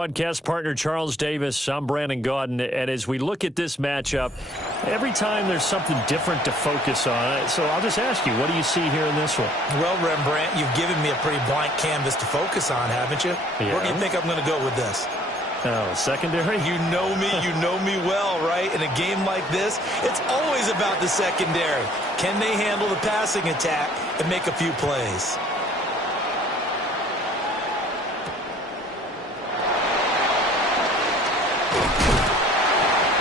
Broadcast partner Charles Davis, I'm Brandon Gaudin, and as we look at this matchup, every time there's something different to focus on. So I'll just ask you, what do you see here in this one? Well, Rembrandt, you've given me a pretty blank canvas to focus on, haven't you? Yeah. Where do you think I'm going to go with this? Oh, secondary? You know me well, right? In a game like this, it's always about the secondary. Can they handle the passing attack and make a few plays?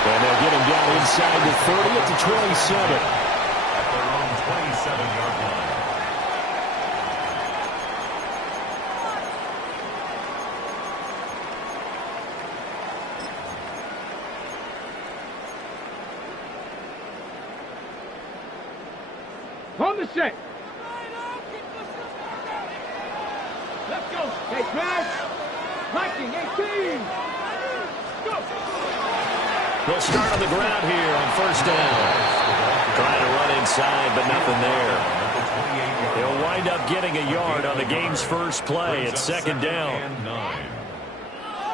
And they'll get him down inside the 30 at the 27. At their own 27-yard line. On the set. Let's go. Hey, Brad. Viking 18. Go. They'll start on the ground here on first down. Trying to run inside, but nothing there. They'll wind up getting a yard on the game's first play at second down.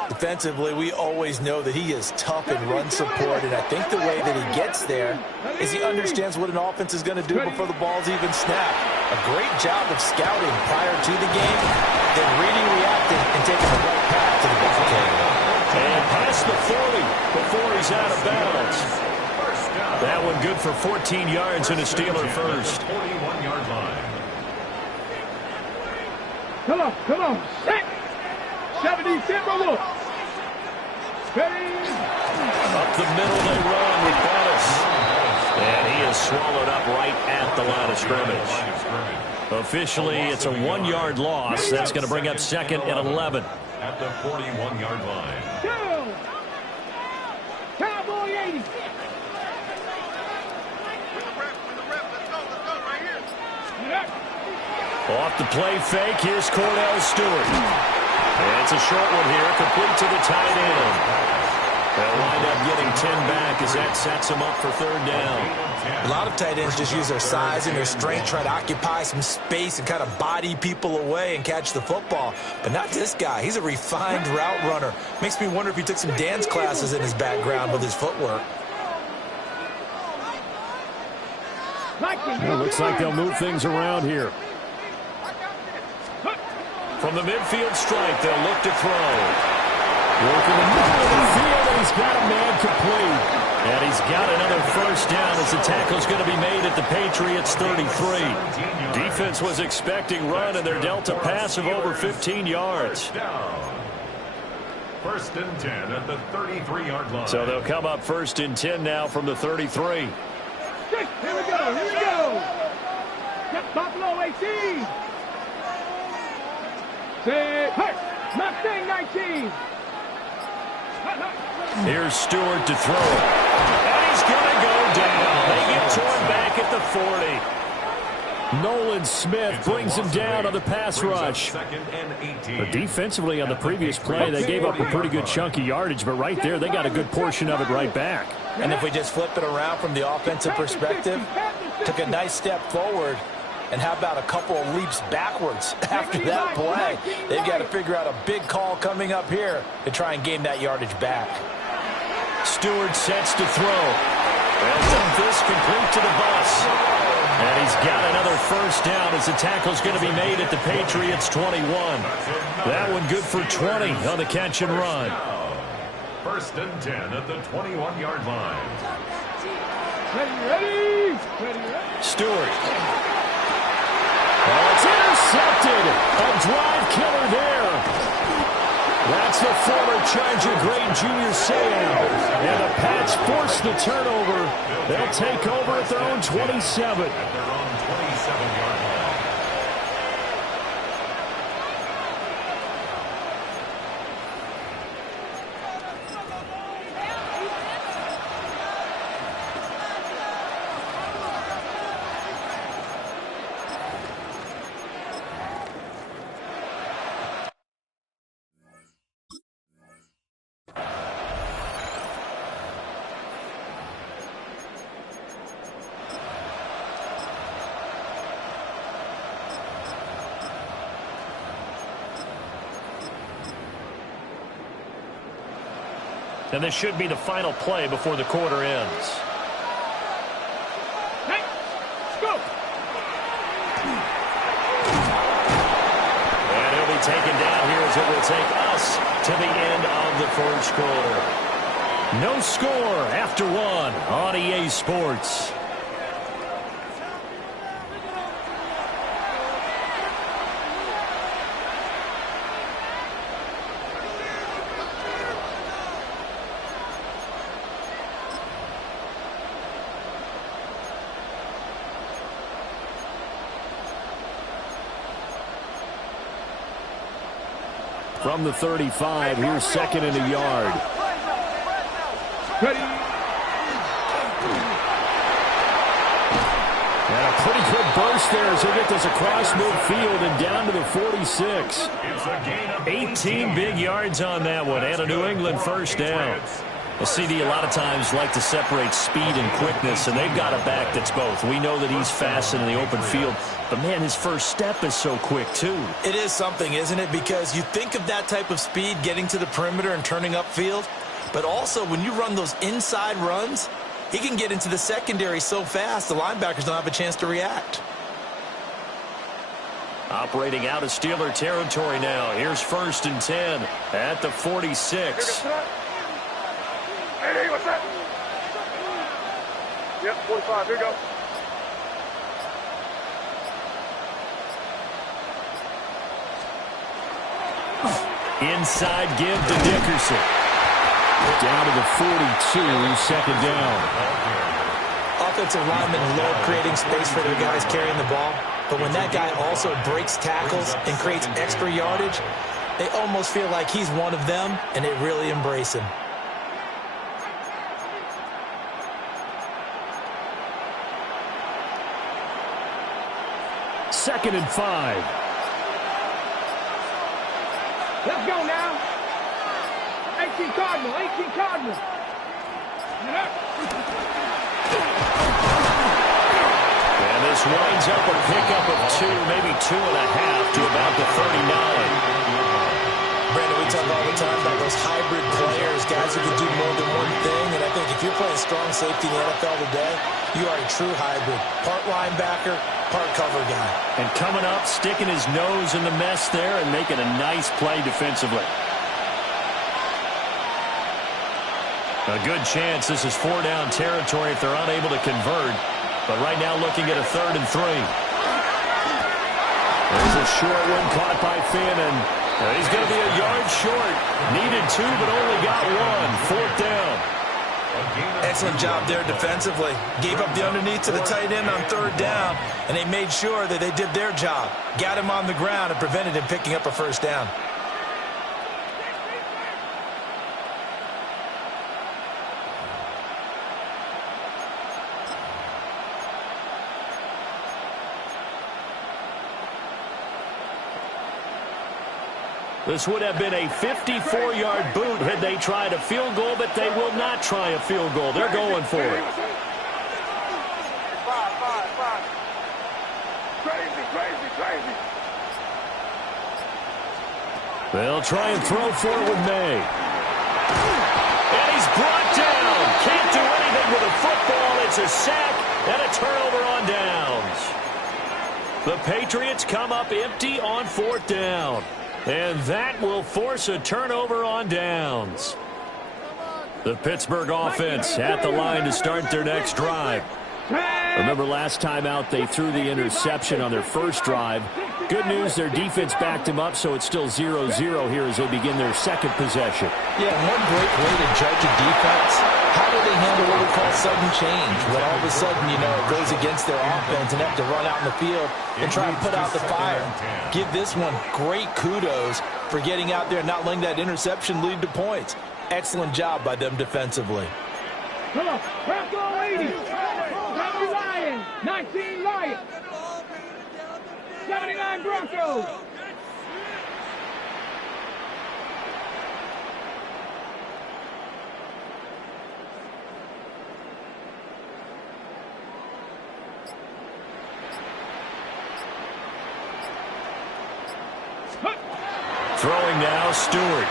Defensively, we always know that he is tough in run support, and I think the way that he gets there is he understands what an offense is going to do before the ball's even snapped. A great job of scouting prior to the game, then reading, reacting, and taking the right path to the ball game. And past the 40 before he's out of bounds. That one good for 14 yards and a Steeler first. 41-yard line. Come on. Set. 70, Timber look. Ready. Up the middle they run with Bettis. And he is swallowed up right at the line of scrimmage. Officially, it's a 1-yard loss. That's going to bring up second and 11. At the 41-yard line. Cowboy 80. Off the play fake, here's Cordell Stewart. And it's a short one here, complete to the tight end. They'll wind up getting 10 back as that sets them up for third down. A lot of tight ends just use their size and their strength, try to occupy some space and kind of body people away and catch the football. But not this guy. He's a refined route runner. Makes me wonder if he took some dance classes in his background with his footwork. It looks like they'll move things around here. From the midfield stripe, they'll look to throw. Working the middle of the field, and he's got a man complete. And he's got another first down as the tackle's going to be made at the Patriots' 33. Defense was expecting run, and they're dealt a pass of over 15 yards. First and 10 at the 33-yard line. So they'll come up first and 10 now from the 33. Here we go. Get Buffalo 18. Say, hey, Mustang 19. Here's Stewart to throw. And he's going to go down. They get to him back at the 40. Nolan Smith brings him down on the pass rush. But defensively on the previous play, they gave up a pretty good chunk of yardage, but right there, they got a good portion of it right back. And if we just flip it around from the offensive perspective, took a nice step forward, and how about a couple of leaps backwards after that play? They've got to figure out a big call coming up here to try and gain that yardage back. Stewart sets to throw. Well, dump this complete to the bus. And he's got another first down as the tackle's going to be made at the Patriots' 21. That one good for 20 on the catch and run. First and 10 at the 21-yard line. Ready. Stewart. Oh, it's intercepted. A drive killer there. That's the former Charger great Junior Seau. And the Pats force the turnover. They'll take over at their own 27. At their own 27-yard line. And this should be the final play before the quarter ends. Hey, go. And he'll be taken down here as it will take us to the end of the first quarter. No score after one on EA Sports. From the 35, here's second and a yard. Ready. And a pretty good burst there as they get this across midfield and down to the 46. 18 big yards on that one, and a New England first down. Well, CD a lot of times like to separate speed and quickness, and they've got a back that's both. We know that he's fast in the open field, but, man, his first step is so quick, too. It is something, isn't it? Because you think of that type of speed getting to the perimeter and turning upfield, but also when you run those inside runs, he can get into the secondary so fast the linebackers don't have a chance to react. Operating out of Steeler territory now. Here's first and 10 at the 46. Hey, what's that? Yep, 45. Here you go. Inside give to Dickerson. Down to the 42, second down. Offensive linemen love creating space for their guys carrying the ball, but when that guy also breaks tackles and creates extra yardage, they almost feel like he's one of them, and they really embrace him. Second and 5. Let's go now. 18 Cardinal, 18 Cardinal. And this winds up a pickup of 2, maybe 2.5 to about the 39. Brandon, we talk all the time about those hybrid players, guys who can do more than one thing, and I think if you're playing strong safety in the NFL today, you are a true hybrid. Part linebacker, part cover guy. And coming up, sticking his nose in the mess there and making a nice play defensively. A good chance this is 4-down territory if they're unable to convert. But right now looking at a 3rd and 3. There's a short one caught by Fannin. He's going to be a yard short. Needed 2 but only got 1. 4th down. Excellent job there defensively. Gave up the underneath to the tight end on 3rd down, and they made sure that they did their job. Got him on the ground and prevented him picking up a 1st down. This would have been a 54-yard boot had they tried a field goal, but they will not try a field goal. They're going for it. Crazy. They'll try and throw for it with May. And he's brought down. Can't do anything with a football. It's a sack and a turnover on downs. The Patriots come up empty on 4th down. And that will force a turnover on downs. The Pittsburgh offense at the line to start their next drive. Remember last time out they threw the interception on their first drive. Good news, their defense backed him up, so it's still 0-0 here as they begin their second possession. Yeah, one great way to judge a defense, how do they handle what we call sudden change? When all of a sudden, you know, it goes against their offense and have to run out in the field and try and put out the fire. Give this one great kudos for getting out there and not letting that interception lead to points. Excellent job by them defensively. Come on, Bronco 80. 70 Lions, 19 Lions. 79 Broncos. Throwing now, Stewart.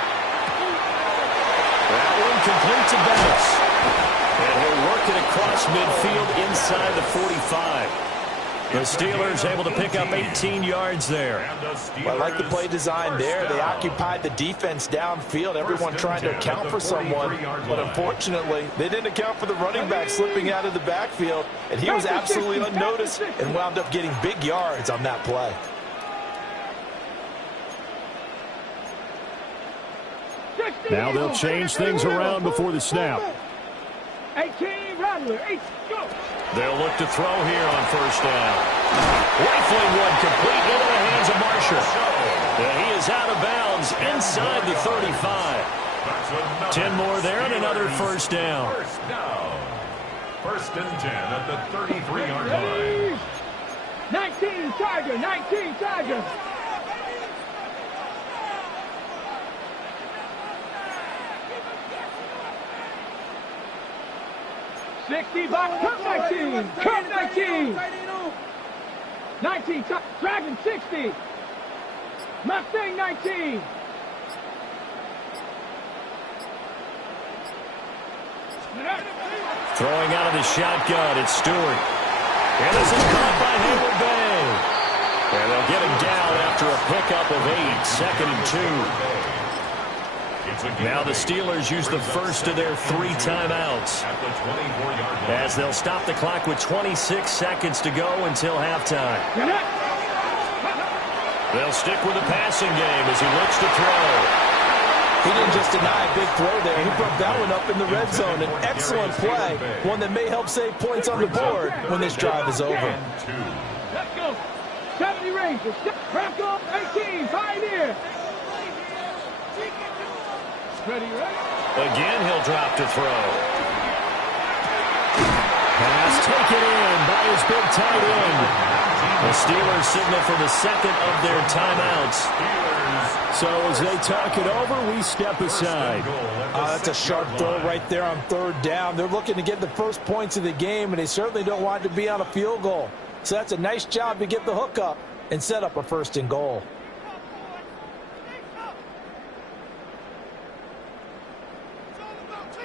That one complete to Bettis. And he'll work it across midfield inside the 45. The Steelers able to pick up 18 yards there. Well, I like the play design there. They occupied the defense downfield, everyone trying to account for someone. But unfortunately, they didn't account for the running back slipping out of the backfield. And he was absolutely unnoticed and wound up getting big yards on that play. Now they'll change things around before the snap. 18, Rattler, 8, go. They'll look to throw here on first down. Rifling one complete into the hands of Marshall. And he is out of bounds inside the 35. 10 more there and another first down. First and 10 at the 33-yard line. 19, Tiger, 19, Tiger. Come 19, come 19. 19, Dragon 60. Mustang 19. Throwing out of the shotgun, it's Stewart. And this is caught by Hayward Bay. And they'll get him down after a pickup of 8, second and 2. Now the Steelers use the first of their 3 timeouts, as they'll stop the clock with 26 seconds to go until halftime. They'll stick with the passing game as he looks to throw. He didn't just deny a big throw there. He broke that one up in the red zone. An excellent play, one that may help save points on the board when this drive is over. Let's go. 70 Rangers. Franco, 18, Pioneer. Ready, ready. Again, he'll drop to throw. Pass taken in by his big tight end. The Steelers signal for the second of their timeouts. So as they talk it over, we step aside. That's a sharp throw right there on third down. They're looking to get the first points of the game, and they certainly don't want it to be on a field goal. So that's a nice job to get the hook up and set up a first and goal.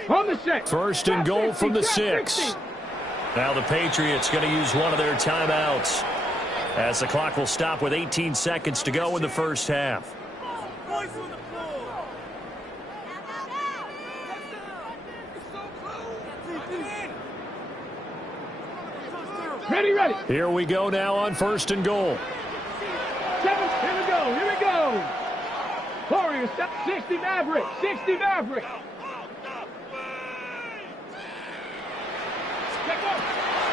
On the 6. First and goal from the 6. Now the Patriots going to use one of their timeouts, as the clock will stop with 18 seconds to go in the first half. Ready, ready. Here we go now on first and goal. 7, here we go, here we go. Warriors, 60 Maverick, 60 Maverick.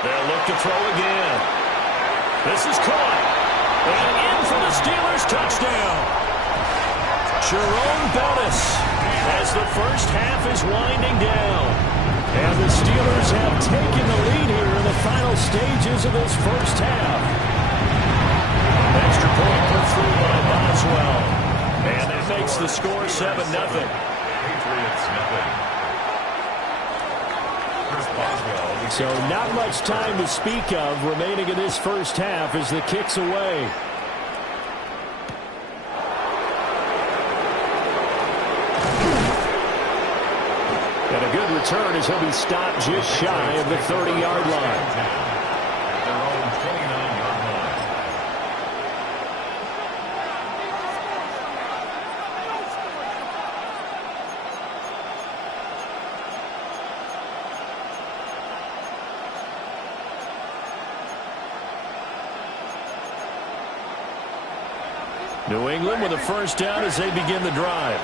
They'll look to throw again. This is caught. And in for the Steelers touchdown. Jerome Bettis, as the first half is winding down. And the Steelers have taken the lead here in the final stages of this first half. Extra point put through by Boswell. And that makes the score 7-0. Patriots nothing. So not much time to speak of remaining in this first half as the kick's away. And a good return as he'll be stopped just shy of the 30-yard line. New England with a first down as they begin the drive.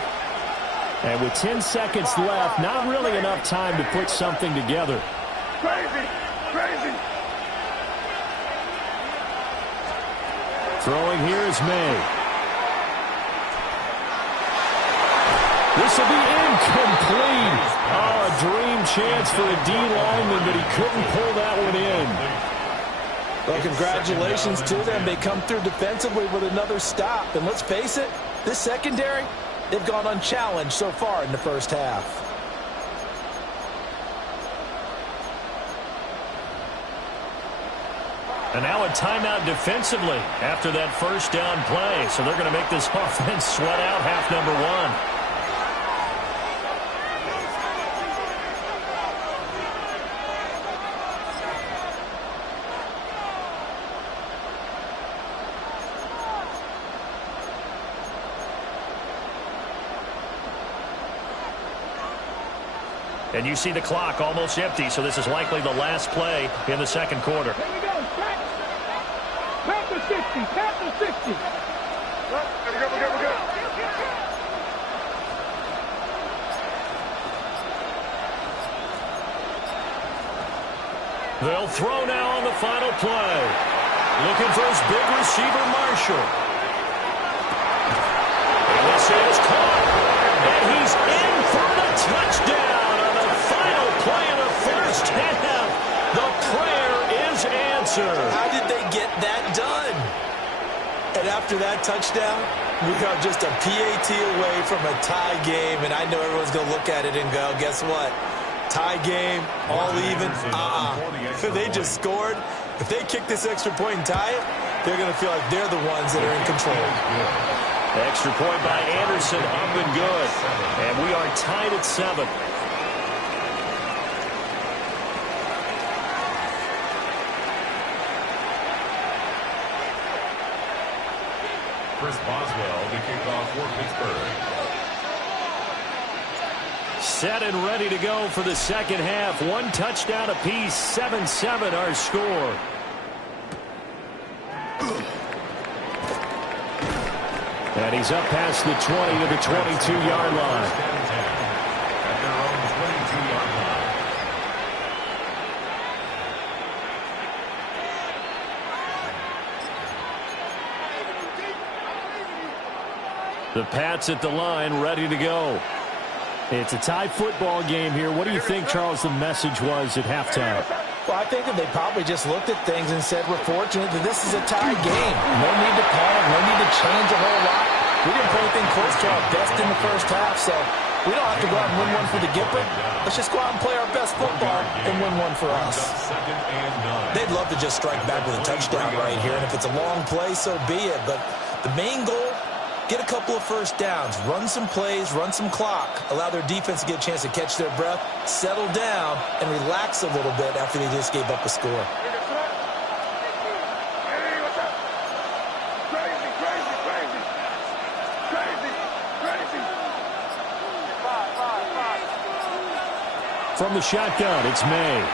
And with 10 seconds left, not really enough time to put something together. Crazy, crazy. Throwing here is May. This will be incomplete. Oh, a dream chance for a D lineman, but he couldn't pull that one in. Well, congratulations to them. They come through defensively with another stop. And let's face it, this secondary, they've gone unchallenged so far in the first half. And now a timeout defensively after that first down play. So they're going to make this offense sweat out half number 1. And you see the clock almost empty, so this is likely the last play in the second quarter. Here we go. Count to 60. Count to 60. We're good. They'll throw now on the final play. Looking for his big receiver, Marshall. And this is caught. And he's in for the touchdown on the final play of the first half. The prayer is answered. How did they get that done? And after that touchdown, we are just a PAT away from a tie game. And I know everyone's going to look at it and go, guess what? Tie game, all even. They just scored. If they kick this extra point and tie it, they're going to feel like they're the ones that are in control. Extra point by Anderson, up and good. And we are tied at 7. Chris Boswell to kick off for Pittsburgh. Set and ready to go for the second half. One touchdown apiece, 7-7 our score. And he's up past the 20 to the 22-yard line. At their own 22-yard line. The Pats at the line, ready to go. It's a tie football game here. What do you think, Charles, the message was at halftime? Well, I think that they probably just looked at things and said, we're fortunate that this is a tie game. No need to panic, no need to change a whole lot. We didn't play anything close to our best in the first half, so we don't have to go out and win one for the Gipper. Let's just go out and play our best football and win one for us. They'd love to just strike back with a touchdown right here, and if it's a long play, so be it. But the main goal, get a couple of first downs, run some plays, run some clock, allow their defense to get a chance to catch their breath, settle down, and relax a little bit after they just gave up a score. From the shotgun, it's May.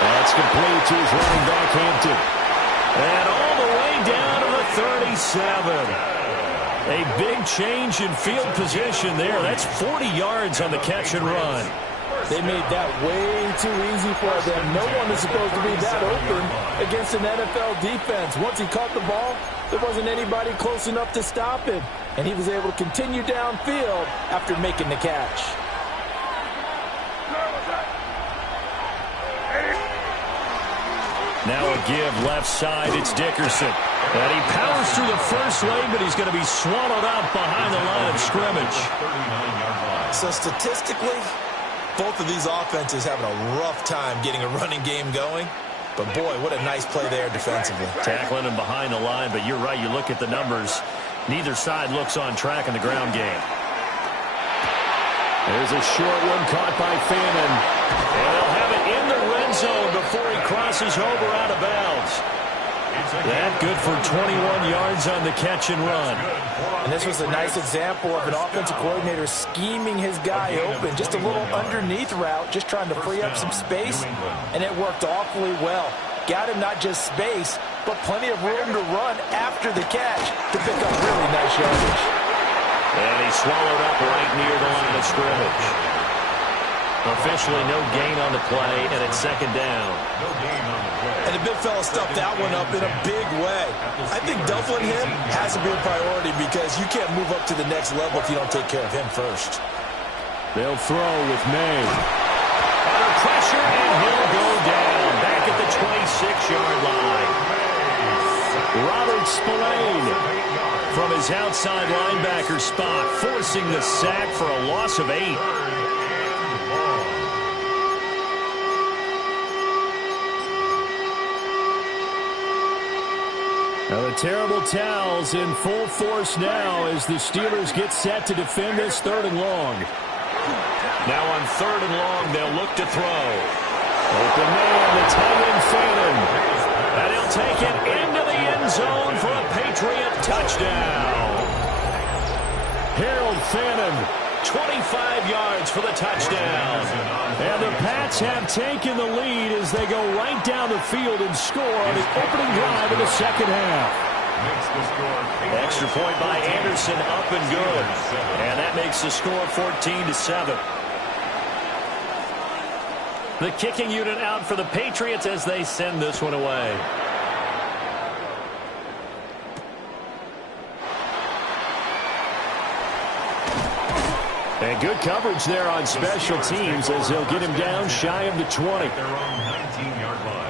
That's complete to his running back, Hampton. And all the way down to the 37. A big change in field position there. That's 40 yards on the catch and run. They made that way too easy for them. No one is supposed to be that open against an NFL defense. Once he caught the ball, there wasn't anybody close enough to stop him. And he was able to continue downfield after making the catch. Now a give left side. It's Dickerson. And he powers through the first lane, but he's going to be swallowed up behind the line of scrimmage. So statistically, both of these offenses having a rough time getting a running game going. But, boy, what a nice play there defensively. Tackling him behind the line, but you're right. You look at the numbers. Neither side looks on track in the ground game. There's a short one caught by Fannin. And they'll have it in the red zone before he crosses over out of bounds. That good for 21 yards on the catch and run. And this was a nice example of an offensive coordinator scheming his guy open. Just a little underneath route, just trying to free up some space. And it worked awfully well. Got him not just space, but plenty of room to run after the catch to pick up really nice yardage. And he swallowed up right near the line of scrimmage. Officially no gain on the play, and it's second down. No gain on the play. And the big fella stuffed that one up in a big way. I think doubling him has to be a priority because you can't move up to the next level if you don't take care of him first. They'll throw with May. Under pressure, and he'll go down. Back at the 26-yard line. Robert Spillane from his outside linebacker spot, forcing the sack for a loss of 8. Now the terrible towels in full force now as the Steelers get set to defend this 3rd and long. Now on 3rd and long, they'll look to throw. Open man, the tight end Fannin. And he'll take it into the end zone for a Patriot touchdown. Harold Fannin 25 yards for the touchdown. And the Pats have taken the lead as they go right down the field and score on the opening drive of the second half. Extra point by Anderson, up and good. And that makes the score 14-7. The kicking unit out for the Patriots as they send this one away. And good coverage there on special teams as they'll get him down shy of the 20. Their own 19-yard line.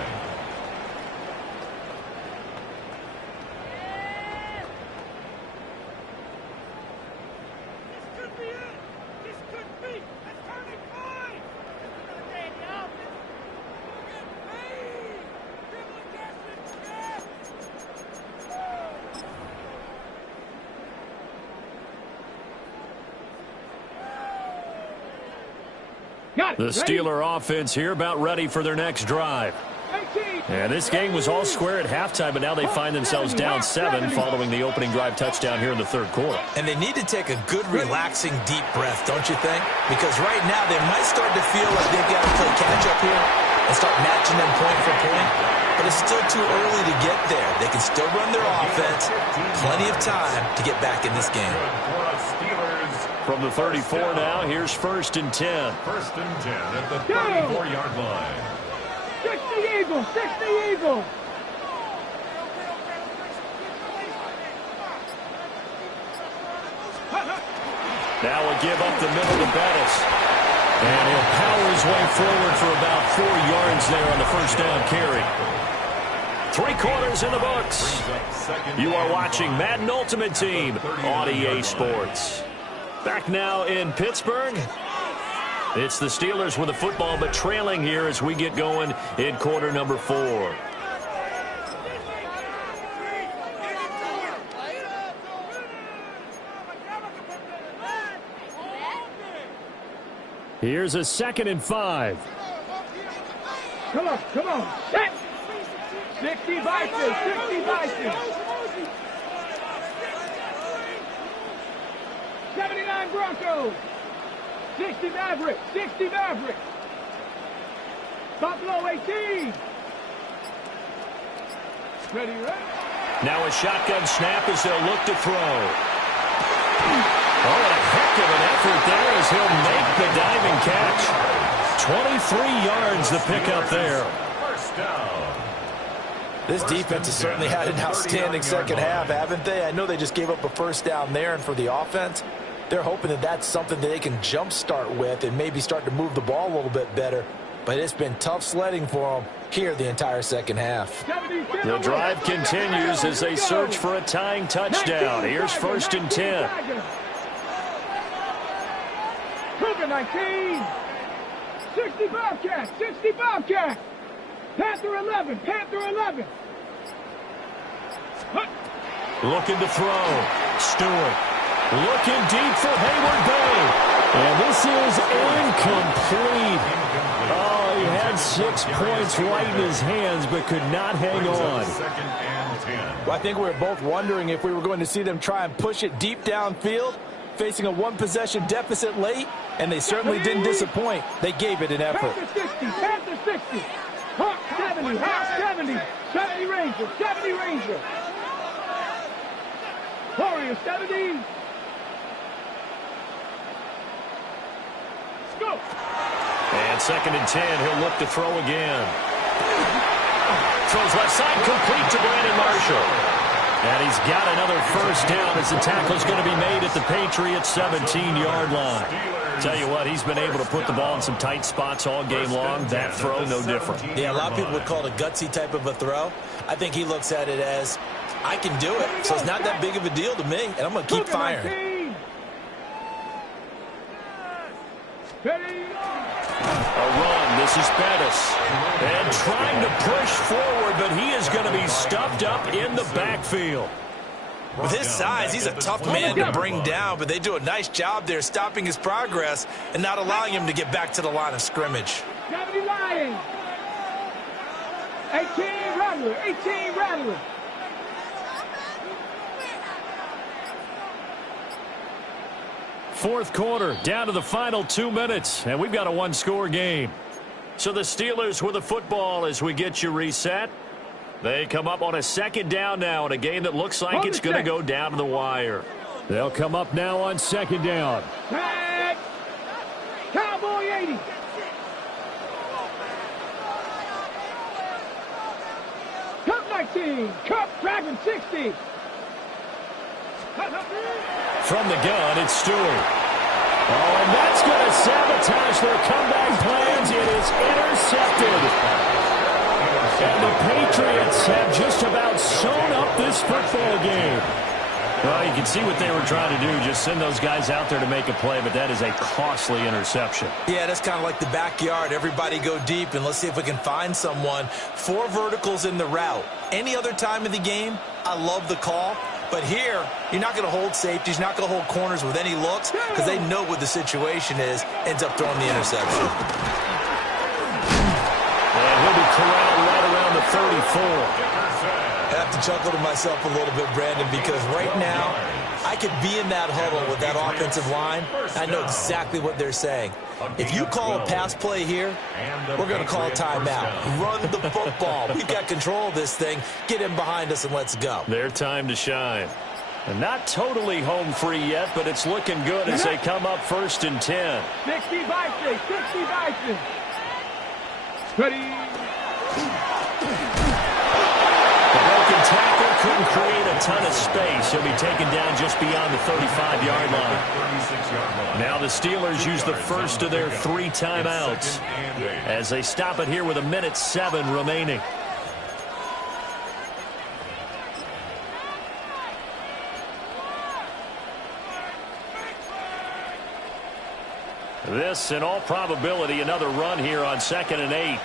The Steeler offense here about ready for their next drive. And this game was all square at halftime, but now they find themselves down 7 following the opening drive touchdown here in the third quarter. And they need to take a good, relaxing, deep breath, don't you think? Because right now they might start to feel like they've got to play catch-up here and start matching them point for point. But it's still too early to get there. They can still run their offense. Plenty of time to get back in this game. From the 34 now, here's 1st and 10. 1st and 10 at the 34-yard line. 60 Eagles, 60 Eagles. Now a give up the middle to Bettis. And he'll power his way forward for about 4 yards there on the first down carry. 3 quarters in the books. You are watching Madden Ultimate Team on EA Sports. Back now in Pittsburgh. It's the Steelers with the football, but trailing here as we get going in quarter number 4. Here's a 2nd and 5. Come on, set. 60 Vikings, 60 Vikings. 79 Broncos. 60 Mavericks, 60 Mavericks. Buffalo 18. Ready? Now a shotgun snap as they'll look to throw. Oh, and a heck of an effort there as he'll make the diving catch. 23 yards the pickup there. First down. This defense has certainly had an outstanding second half, haven't they? I know they just gave up a first down there, and for the offense, they're hoping that that's something that they can jumpstart with and maybe start to move the ball a little bit better. But it's been tough sledding for them here the entire second half. The drive continues as they search for a tying touchdown. Here's 1st and 10. Cougar 19. 60 Bobcats, 60 Bobcats. Panther 11, Panther 11. Looking to throw. Stewart. Looking deep for Hayward Bay. And this is incomplete. Oh, he had 6 points right in his hands, but could not hang on. 2nd and 10. Well, I think we were both wondering if we were going to see them try and push it deep downfield, facing a 1-possession deficit late, and they certainly didn't disappoint. They gave it an effort. Panther 60, Panther 60. Hawk 70, Hawk 70. 70 Ranger, 70 Ranger. Warrior 70. Go. And 2nd and 10, he'll look to throw again. Throws left side, complete to Brandon Marshall. And he's got another first down as the tackle's going to be made at the Patriots' 17-yard line. Tell you what, he's been able to put the ball in some tight spots all game long. That throw, no different. Yeah, a lot of people would call it a gutsy type of a throw. I think he looks at it as, I can do it, so it's not that big of a deal to me, and I'm going to keep firing. A run. This is Bettis. And trying to push forward, but he is going to be stuffed up in the backfield. With his size, he's a tough man to bring down, but they do a nice job there stopping his progress and not allowing him to get back to the line of scrimmage. 70 Lions. 18 Rattler, 18 Rattler. Fourth quarter, down to the final 2 minutes, and we've got a one-score game. So the Steelers with the football as we get you reset. They come up on a second down now in a game that looks like it's going to go down to the wire. They'll come up now on second down. Tag. Cowboy 80. Cup 19. Cup Dragon 60. From the gun, it's Stewart. Oh, and that's going to sabotage their comeback plans. It is intercepted. And the Patriots have just about sewn up this football game. Well, you can see what they were trying to do, just send those guys out there to make a play, but that is a costly interception. Yeah, that's kind of like the backyard. Everybody go deep, and let's see if we can find someone. 4 verticals in the route. Any other time of the game, I love the call. But here, you're not going to hold safeties, you're not going to hold corners with any looks because they know what the situation is, ends up throwing the interception. And he'll be corralled right around the 34. I have to chuckle to myself a little bit, Brandon, because right now I could be in that huddle with that offensive line. I know exactly what they're saying. If you call a pass play here, we're going to call a timeout. Run the football. We've got control of this thing. Get in behind us and let's go. Their time to shine. And not totally home free yet, but it's looking good as they come up 1st and 10. 60 Bison. 60 Bison. Ready. The broken tackle couldn't create a ton of space. He'll be taken down just beyond the 35-yard line. Now the Steelers use the first of their 3 timeouts as they stop it here with 1:07 remaining. This, in all probability, another run here on 2nd and 8.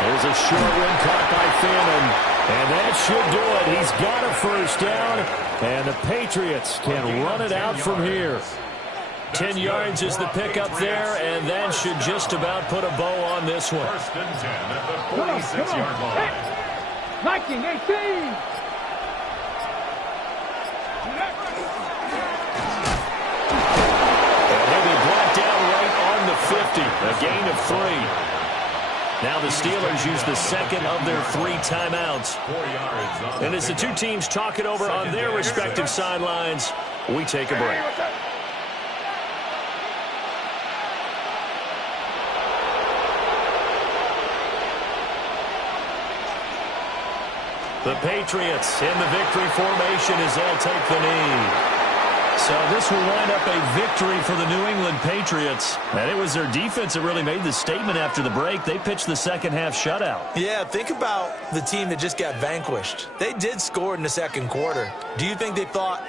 There's a short one caught by Fannin, and that should do it. He's got a first down, and the Patriots can run it out from here. 10 yards is the pickup there, and that should just about put a bow on this one. 1st and 10 at the 46-yard line. 19-18. And he'll be brought down right on the 50, a gain of 3. Now the Steelers use the second of their 3 timeouts. 4 yards. And as the 2 teams talk it over on their respective sidelines, we take a break. The Patriots in the victory formation as they'll take the knee. So this will wind up a victory for the New England Patriots. And it was their defense that really made the statement after the break. They pitched the second half shutout. Yeah, think about the team that just got vanquished. They did score in the second quarter. Do you think they thought,